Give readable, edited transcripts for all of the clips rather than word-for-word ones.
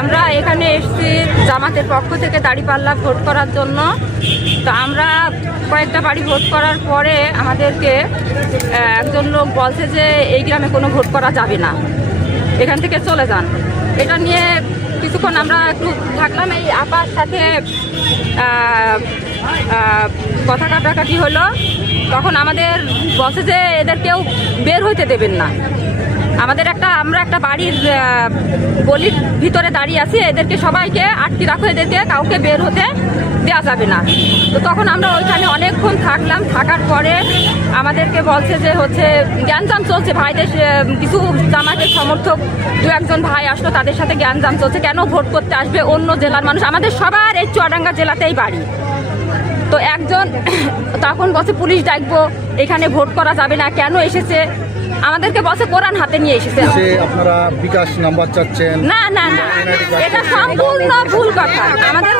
আমরা এখানে এসেছি জামাতের পক্ষ থেকে দাঁড়িপাল্লা ভোট করার জন্য। তো আমরা কয়েকটা বাড়ি ভোট করার পরে আমাদেরকে একজন লোক বলছে যে এই গ্রামে কোনো ভোট করা যাবে না, এখান থেকে চলে যান। এটা নিয়ে কিছুক্ষণ আমরা একটু থাকলাম, এই আপার সাথে কথা কাটাকাটি হলো। তখন আমাদের বলছে যে এদেরকেও বের হইতে দেবেন না। আমরা একটা বাড়ির গলির ভিতরে দাঁড়িয়ে আছি, এদেরকে সবাইকে আটকে রাখো, এদেরকে কাউকে বের হতে দেওয়া যাবে না। তো তখন আমরা ওইখানে অনেকক্ষণ থাকলাম। থাকার পরে আমাদেরকে বলছে যে জ্ঞানজাম চলছে, ভাইদের কিছু জামাতের সমর্থক দু একজন ভাই আসলো, তাদের সাথে জ্ঞানজাম চলছে, কেন ভোট করতে আসবে অন্য জেলার মানুষ, আমাদের সবার এই চুয়াডাঙ্গা জেলাতেই বাড়ি। তো একজন তখন বলছে পুলিশ ডাকবো, এখানে ভোট করা যাবে না, কেন এসেছে আমাদেরকে বলছে কোরআন হাতে নিয়ে এসেছে। আপনারা বিকাশ নাম্বার চাচ্ছেন? না না না, এটা সম্পূর্ণ ভুল কথা। আমাদের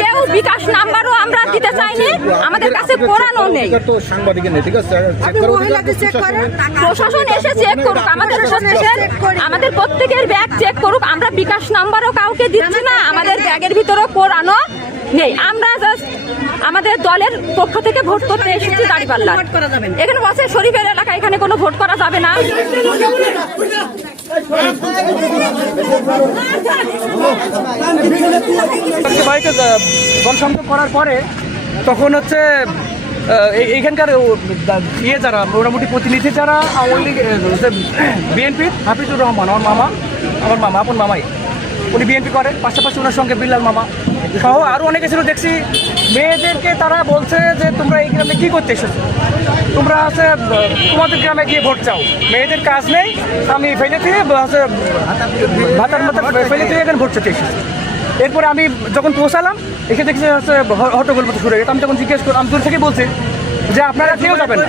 কেউ বিকাশ নাম্বারও আমরা দিতে চাইনি, আমাদের কাছে কোরআনও নেই। প্রশাসন এসে চেক করুক, আমাদের প্রত্যেকের ব্যাগ চেক করুক। আমরা বিকাশ নাম্বারও কাউকে দিচ্ছি না, আমাদের ব্যাগের ভিতরেও কোরআনও নেই। আমরা জাস্ট আমাদের দলের পক্ষ থেকে ভোট করতে এসেছি দাঁড়িপাল্লা। এখানে বসে শরীফের এলাকা, এখানে কোনো ভোট করা যাবে না। বাড়িতে গণসংযোগ করার পরে তখন এইখানকার যারা মোটামুটি প্রতিনিধি যারা আওয়ামী লীগ বিএনপির হাফিজুর রহমান, আমার মামা আপন মামাই, উনি বিএনপি করে, পাশাপাশি ওনার সঙ্গে বিল্লাল মামা সহ আরও অনেকে ছিল। দেখছি মেয়েদেরকে তারা বলছে যে তোমরা এই গ্রামে কী করতে এসেছো, তোমরা তোমাদের গ্রামে গিয়ে ভোট চাও, মেয়েদের কাজ নেই, আমি ফেলে দিয়ে ভাতার ফেলে দিয়ে এখানে ভোট চাইতে এসেছি। এরপরে আমি যখন পৌঁছালাম এসে দেখছি হট্টগোল মতো শুরু হয়ে গেছে। আমি তখন জিজ্ঞেস করি, আমি দূর থেকে বলছি যে আপনারা কেউ যাবেন না,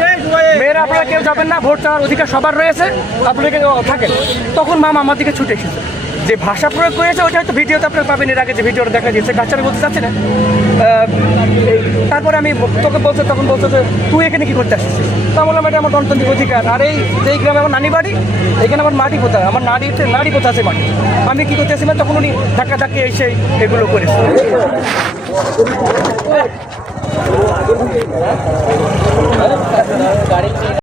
মেয়েরা আপনারা কেউ যাবেন না, ভোট চাওয়ার অধিকার সবার রয়েছে, আপনাদেরকে থাকেন। তখন মামা আমার দিকে ছুটে এসেছে। যে ভাষা প্রয়োগ করেছে ওইটা হয়তো ভিডিওতে আপনারা পাবেন, এর আগে যে ভিডিওটা দেখা দিয়েছে, কাছারে বলতে চাচ্ছি না। তারপরে আমি তখন বলছে যে তুই এখানে কী করতে আসছিস? তা বললাম এটা আমার গণতান্ত্রিক অধিকার। আর এই গ্রামে আমার নানি বাড়ি, এখানে আমার মাটি কোথায়, আমার নাড়ি কোথায় আছে মাটি, আমি কী করতে আসছি? তখন উনি ধাক্কা ধাক্কি এসে এগুলো করেছে।